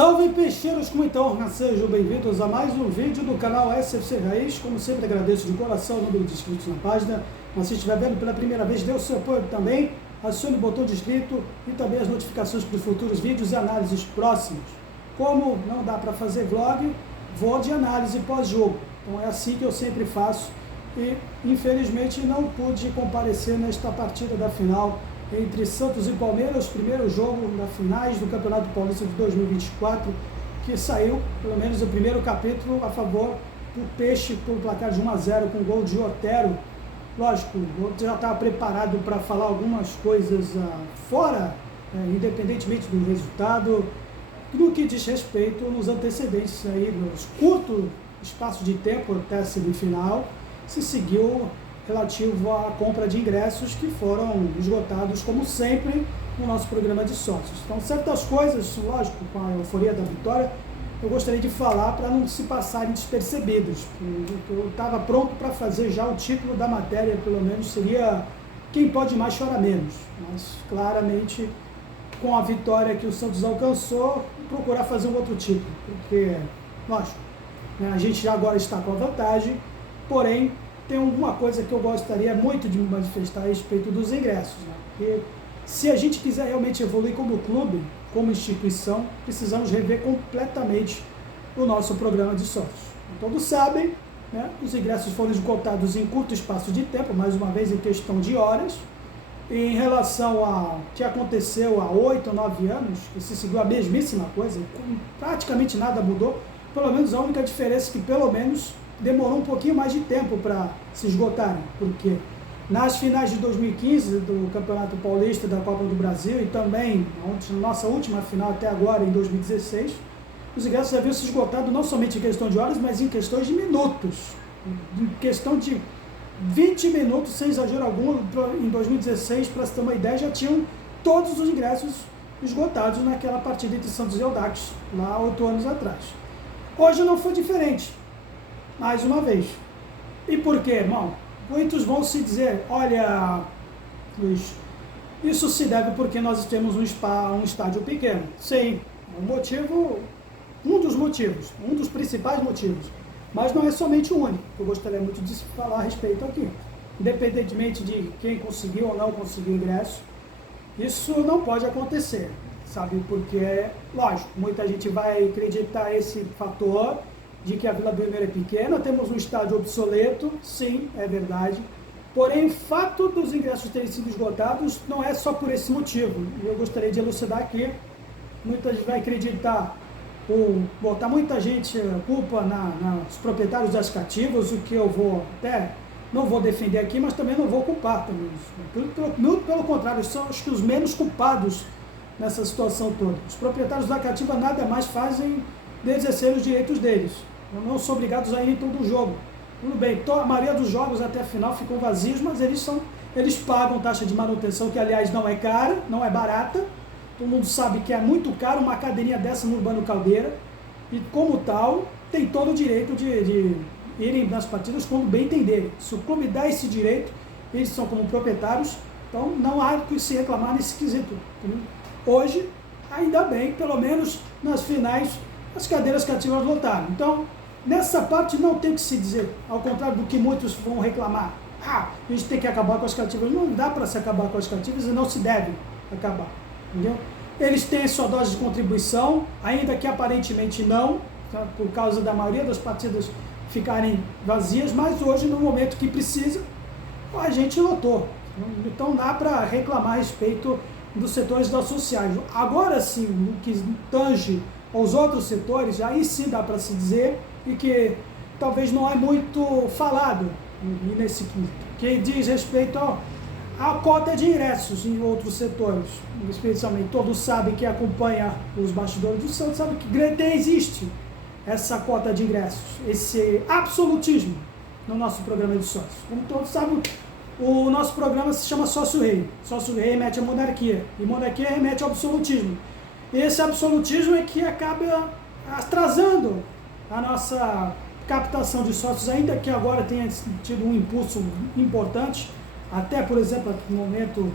Salve peixeiros, com muita honra, sejam bem-vindos a mais um vídeo do canal SFC Raiz. Como sempre, agradeço de coração o número de inscritos na página. Mas se estiver vendo pela primeira vez, dê o seu apoio também, acione o botão de inscrito e também as notificações para os futuros vídeos e análises próximos. Como não dá para fazer vlog, vou de análise pós-jogo. Então é assim que eu sempre faço e infelizmente não pude comparecer nesta partida da final entre Santos e Palmeiras, primeiro jogo da finais do Campeonato Paulista de 2024, que saiu, pelo menos o primeiro capítulo, a favor do Peixe por placar de 1-0 com gol de Otero. Lógico, eu já estava preparado para falar algumas coisas fora, independentemente do resultado, no que diz respeito nos antecedentes aí, nos curto espaço de tempo até a semifinal, se seguiu relativo à compra de ingressos que foram esgotados, como sempre, no nosso programa de sócios. Então, certas coisas, lógico, com a euforia da vitória, eu gostaria de falar para não se passarem despercebidas. Eu estava pronto para fazer já o título da matéria, pelo menos seria quem pode mais chora menos. Mas, claramente, com a vitória que o Santos alcançou, procurar fazer um outro título, porque, lógico, a gente já agora está com a vantagem, porém, tem alguma coisa que eu gostaria muito de me manifestar a respeito dos ingressos, né? Porque se a gente quiser realmente evoluir como clube, como instituição, precisamos rever completamente o nosso programa de sócios. Todos sabem, né? Os ingressos foram esgotados em curto espaço de tempo, mais uma vez em questão de horas. E em relação ao que aconteceu há 8 ou 9 anos, que se seguiu a mesmíssima coisa, praticamente nada mudou, pelo menos a única diferença é que pelo menos demorou um pouquinho mais de tempo para se esgotarem, porque nas finais de 2015 do Campeonato Paulista da Copa do Brasil e também na nossa última final até agora, em 2016, os ingressos haviam se esgotado não somente em questão de horas, mas em questões de minutos. Em questão de 20 minutos, sem exagero algum, em 2016, para se ter uma ideia, já tinham todos os ingressos esgotados naquela partida entre Santos e Audax, lá 8 anos atrás. Hoje não foi diferente. Mais uma vez. E por quê, irmão? Muitos vão se dizer, olha, Luiz, isso se deve porque nós temos um estádio pequeno. Sim, um dos principais motivos. Mas não é somente o único. Eu gostaria muito de falar a respeito aqui. Independentemente de quem conseguiu ou não conseguiu ingresso, isso não pode acontecer. Sabe? Porque, lógico, muita gente vai acreditar esse fator de que a Vila Belmiro é pequena, temos um estádio obsoleto, sim, é verdade. Porém, o fato dos ingressos terem sido esgotados não é só por esse motivo. E eu gostaria de elucidar aqui. Muita gente vai acreditar ou botar muita gente culpa nos proprietários das cativas, o que eu vou até não vou defender aqui, mas também não vou culpar também. Muito pelo contrário, são acho que os menos culpados nessa situação toda. Os proprietários da cativa nada mais fazem de exercer os direitos deles. Não são obrigados a ir em todo o jogo. Tudo bem, a maioria dos jogos até a final ficam vazios, mas eles pagam taxa de manutenção, que aliás não é cara, não é barata. Todo mundo sabe que é muito caro uma cadeirinha dessa no Urbano Caldeira. E como tal, tem todo o direito de irem nas partidas quando bem entenderem. Se o clube dá esse direito, eles são como proprietários, então não há que se reclamar nesse quesito. Hoje, ainda bem, pelo menos nas finais, as cadeiras cativas lotaram. Então, nessa parte não tem que se dizer, ao contrário do que muitos vão reclamar. A gente tem que acabar com as cativas. Não dá para se acabar com as cativas e não se deve acabar. Entendeu? Eles têm sua dose de contribuição, ainda que aparentemente não, tá? Por causa da maioria das partidas ficarem vazias, mas hoje, no momento que precisa, a gente lotou. Então, dá para reclamar a respeito dos setores da sociais. Agora sim, no que tange aos outros setores, aí sim dá para se dizer, e que talvez não é muito falado nesse que diz respeito à cota de ingressos em outros setores, especialmente todos sabem que acompanha os bastidores do Santos, sabe que existe essa cota de ingressos, esse absolutismo no nosso programa de sócios. Como todos sabem, o nosso programa se chama Sócio Rei. Sócio Rei remete à monarquia, e monarquia remete ao absolutismo. Esse absolutismo é que acaba atrasando a nossa captação de sócios, ainda que agora tenha tido um impulso importante, até, por exemplo, no momento,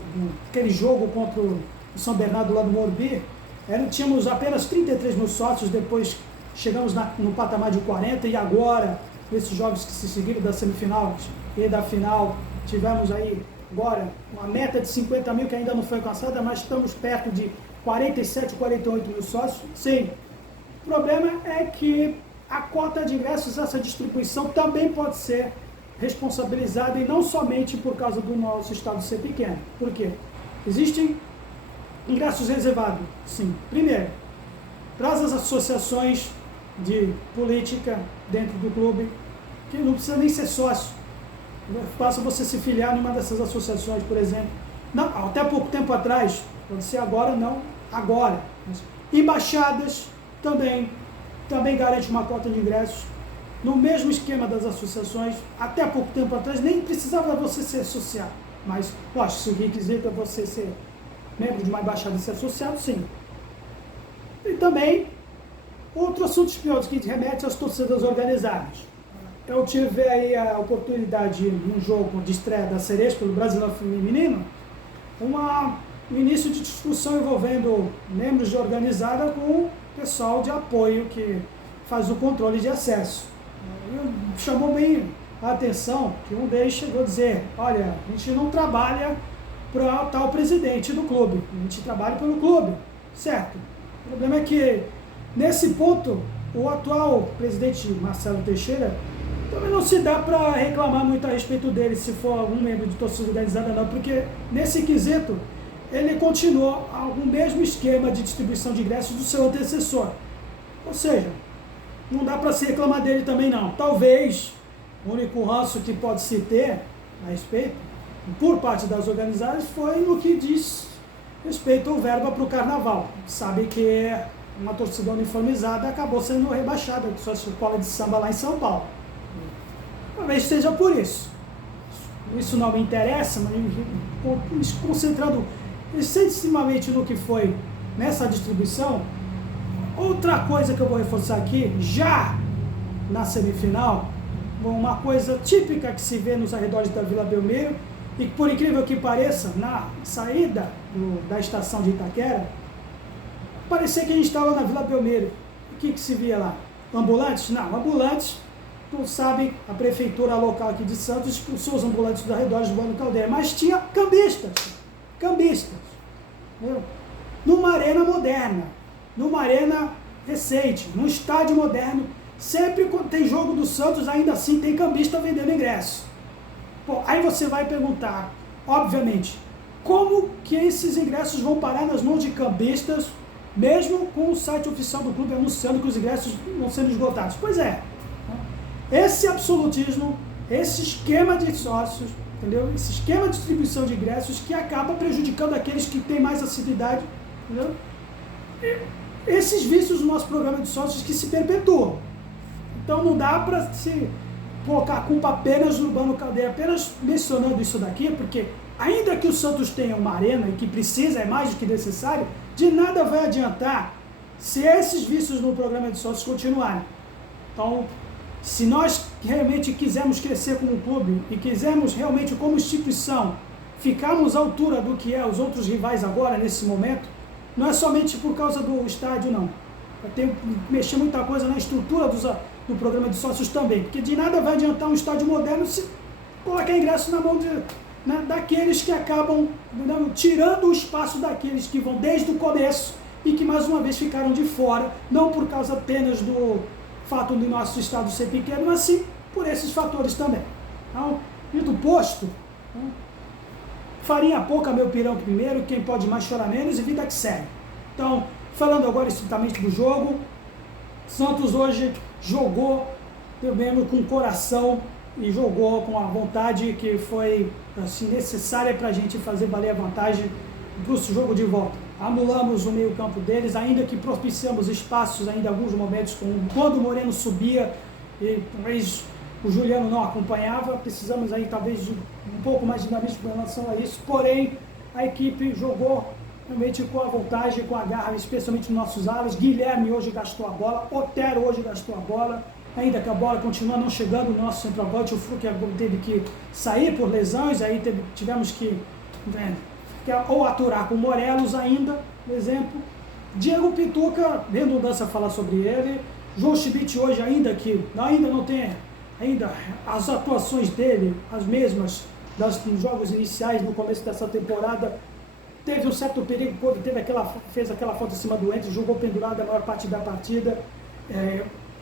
aquele jogo contra o São Bernardo lá no Morumbi, Tínhamos apenas 33 mil sócios, depois chegamos no patamar de 40 e agora, nesses jogos que se seguiram da semifinal e da final, tivemos aí agora uma meta de 50 mil que ainda não foi alcançada, mas estamos perto de 47, 48 mil sócios. Sim, o problema é que a cota de ingressos, essa distribuição também pode ser responsabilizada e não somente por causa do nosso estado ser pequeno. Por quê? Existem ingressos reservados, sim. Primeiro, para as associações de política dentro do clube, que não precisa nem ser sócio. Basta você se filiar numa dessas associações, por exemplo. Não, até pouco tempo atrás, pode ser agora, não agora. Embaixadas também garante uma cota de ingressos. No mesmo esquema das associações, até pouco tempo atrás, nem precisava você ser associado. Mas, lógico, se o requisito é você ser membro de uma embaixada e ser associado, sim. E também, outro assunto espinhoso que remete às torcidas organizadas. Eu tive aí a oportunidade, num jogo de estreia da Cereja pelo Brasileiro Feminino, um início de discussão envolvendo membros de organizada com o pessoal de apoio que faz o controle de acesso. Chamou bem a atenção que um deles chegou a dizer: olha, a gente não trabalha para tal presidente do clube, a gente trabalha pelo clube, certo? O problema é que, nesse ponto, o atual presidente Marcelo Teixeira também não se dá para reclamar muito a respeito dele, se for algum membro de torcida organizada não, porque nesse quesito ele continuou o mesmo esquema de distribuição de ingressos do seu antecessor. Ou seja, não dá para se reclamar dele também não. Talvez o único ranço que pode se ter a respeito, por parte das organizadas, foi no que diz respeito ao verba para o carnaval. Sabe que uma torcida uniformizada acabou sendo rebaixada de sua escola de samba lá em São Paulo. Talvez seja por isso. Isso não me interessa, mas me concentrando excessivamente no que foi nessa distribuição. Outra coisa que eu vou reforçar aqui, já na semifinal, uma coisa típica que se vê nos arredores da Vila Belmiro, e que, por incrível que pareça, na saída da estação de Itaquera, parecia que a gente estava na Vila Belmiro. O que se via lá? Ambulantes? Não, ambulantes, não sabem, a prefeitura local aqui de Santos expulsou os ambulantes dos arredores do Bando Caldeira, mas tinha cambistas, entendeu? Numa arena moderna, numa arena recente, num estádio moderno, sempre quando tem jogo do Santos, ainda assim tem cambista vendendo ingresso. Pô, aí você vai perguntar, obviamente, como que esses ingressos vão parar nas mãos de cambistas, mesmo com o site oficial do clube anunciando que os ingressos vão sendo esgotados? Pois é, esse absolutismo, esse esquema de sócios, entendeu? Esse esquema de distribuição de ingressos que acaba prejudicando aqueles que têm mais assiduidade, entendeu? E esses vícios do nosso programa de sócios que se perpetuam. Então não dá para se colocar a culpa apenas no Bando Caldeira, apenas mencionando isso daqui, porque ainda que o Santos tenha uma arena e que precisa, é mais do que necessário, de nada vai adiantar se esses vícios no programa de sócios continuarem. Então, se nós realmente quisermos crescer como clube e quisermos realmente como instituição ficarmos à altura do que é os outros rivais agora, nesse momento, não é somente por causa do estádio, não. Tem que mexer muita coisa na estrutura do programa de sócios também, porque de nada vai adiantar um estádio moderno se colocar ingresso na mão daqueles que acabam tirando o espaço daqueles que vão desde o começo e que mais uma vez ficaram de fora, não por causa apenas do fato do nosso estado ser pequeno, mas sim por esses fatores também. Então, dito posto, farinha pouca, meu pirão primeiro, quem pode mais chorar menos e vida que segue. Então, falando agora estritamente do jogo, Santos hoje jogou mesmo com o coração e jogou com a vontade que foi assim, necessária para a gente fazer valer a vantagem para o jogo de volta. Anulamos o meio campo deles, ainda que propiciamos espaços ainda em alguns momentos, quando o Moreno subia e talvez o Juliano não acompanhava, precisamos aí talvez de um pouco mais de dinamismo com relação a isso, porém a equipe jogou realmente com a vontade, com a garra, especialmente nos nossos alas. Guilherme hoje gastou a bola, Otero hoje gastou a bola, ainda que a bola continua não chegando no nosso centroavante, o Fruc teve que sair por lesões, aí tivemos que ou aturar com o Morelos ainda, por exemplo, Diego Pituca, redundância falar sobre ele. João Schmidt hoje ainda não tem ainda as atuações dele, as mesmas dos jogos iniciais no começo dessa temporada. Teve um certo perigo, fez aquela falta em cima do Entes, jogou pendurado a maior parte da partida.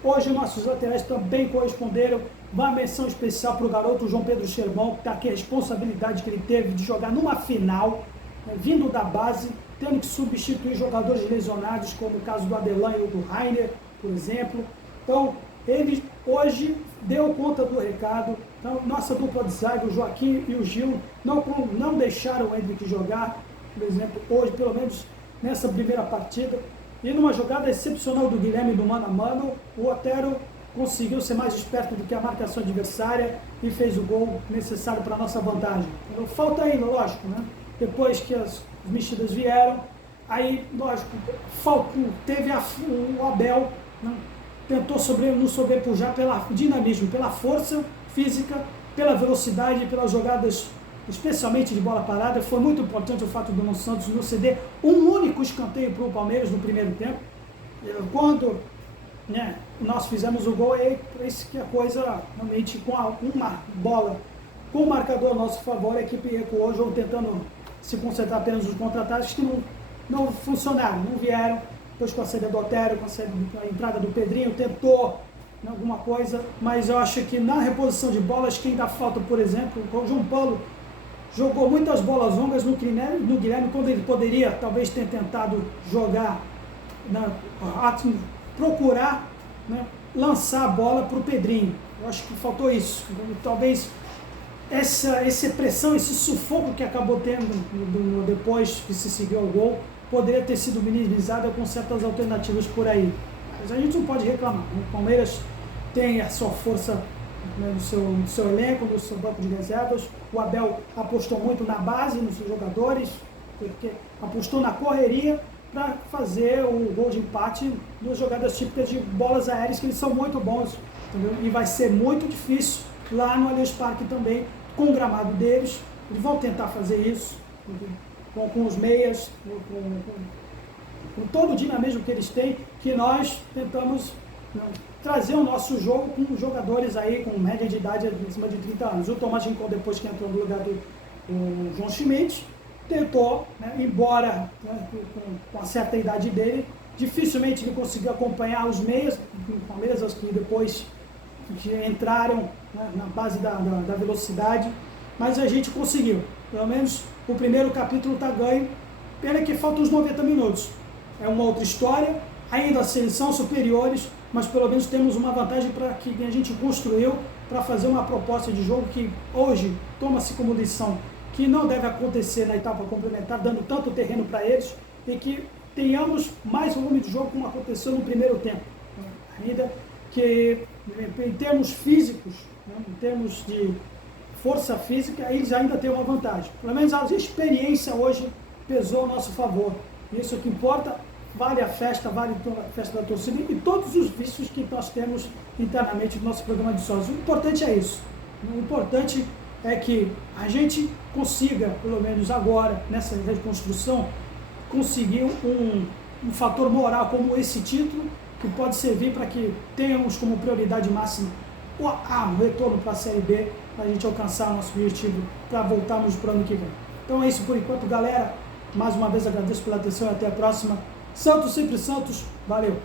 Hoje nossos laterais também corresponderam. Uma menção especial para o garoto João Pedro Schermão, que está aqui a responsabilidade que ele teve de jogar numa final, vindo da base, tendo que substituir jogadores lesionados, como o caso do Adelan e do Rainer, por exemplo. Então, ele hoje deu conta do recado. Então, nossa dupla de zaga, o Joaquim e o Gil, não deixaram o Hendrick jogar, por exemplo, hoje, pelo menos nessa primeira partida. E numa jogada excepcional do Guilherme do mano a mano, o Otero conseguiu ser mais esperto do que a marcação adversária e fez o gol necessário para a nossa vantagem. Então, falta ainda, lógico, né? Depois que as mexidas vieram, aí, lógico, teve o Abel, né? Tentou nos sobrepujar pelo dinamismo, pela força física, pela velocidade, pelas jogadas, especialmente de bola parada. Foi muito importante o fato do Nuno Santos não ceder um único escanteio para o Palmeiras no primeiro tempo. Quando nós fizemos o gol, é isso que a coisa, realmente, com uma bola, com o marcador a nosso favor, a equipe recuou, o jogo tentando se concentrar apenas nos contra-ataques que não funcionaram, não vieram. Depois com a saída do Otero, com a entrada do Pedrinho, tentou alguma coisa, mas eu acho que na reposição de bolas, quem dá falta, por exemplo, o João Paulo jogou muitas bolas longas no Guilherme, quando ele poderia talvez ter tentado jogar, procurar, lançar a bola para o Pedrinho. Eu acho que faltou isso. Talvez essa pressão, esse sufoco que acabou tendo depois que se seguiu ao gol, poderia ter sido minimizada com certas alternativas por aí. Mas a gente não pode reclamar. O Palmeiras tem a sua força, no seu elenco, no seu banco de reservas. O Abel apostou muito na base, nos seus jogadores, porque apostou na correria para fazer o gol de empate nas jogadas típicas de bolas aéreas, que eles são muito bons, entendeu? E vai ser muito difícil lá no Allianz Parque também, com o gramado deles. Eles vão tentar fazer isso, com os meias, com todo o dinamismo que eles têm, que nós tentamos trazer o nosso jogo com jogadores aí com média de idade acima de 30 anos. O Tomás Rincon, depois que entrou no lugar do João Schmidt, tentou, embora com a certa idade dele, dificilmente ele conseguiu acompanhar os meias do Palmeiras, os que depois entraram na base da velocidade, mas a gente conseguiu. Pelo menos o primeiro capítulo está ganho. Pena que faltam os 90 minutos. É uma outra história, ainda assim são superiores, mas pelo menos temos uma vantagem para que a gente construiu para fazer uma proposta de jogo que hoje toma-se como lição que não deve acontecer na etapa complementar, dando tanto terreno para eles, e que tenhamos mais volume de jogo como aconteceu no primeiro tempo. Ainda que em termos físicos, em termos de força física, eles ainda têm uma vantagem. Pelo menos a experiência hoje pesou a nosso favor. Isso que importa, vale a festa da torcida e todos os vícios que nós temos internamente no nosso programa de sócios. O importante é isso. O importante é que a gente consiga, pelo menos agora, nessa reconstrução, conseguir um fator moral como esse título, que pode servir para que tenhamos como prioridade máxima o retorno para a Série B, para a gente alcançar o nosso objetivo, para voltarmos para o ano que vem. Então é isso por enquanto, galera. Mais uma vez agradeço pela atenção e até a próxima. Santos, sempre Santos. Valeu!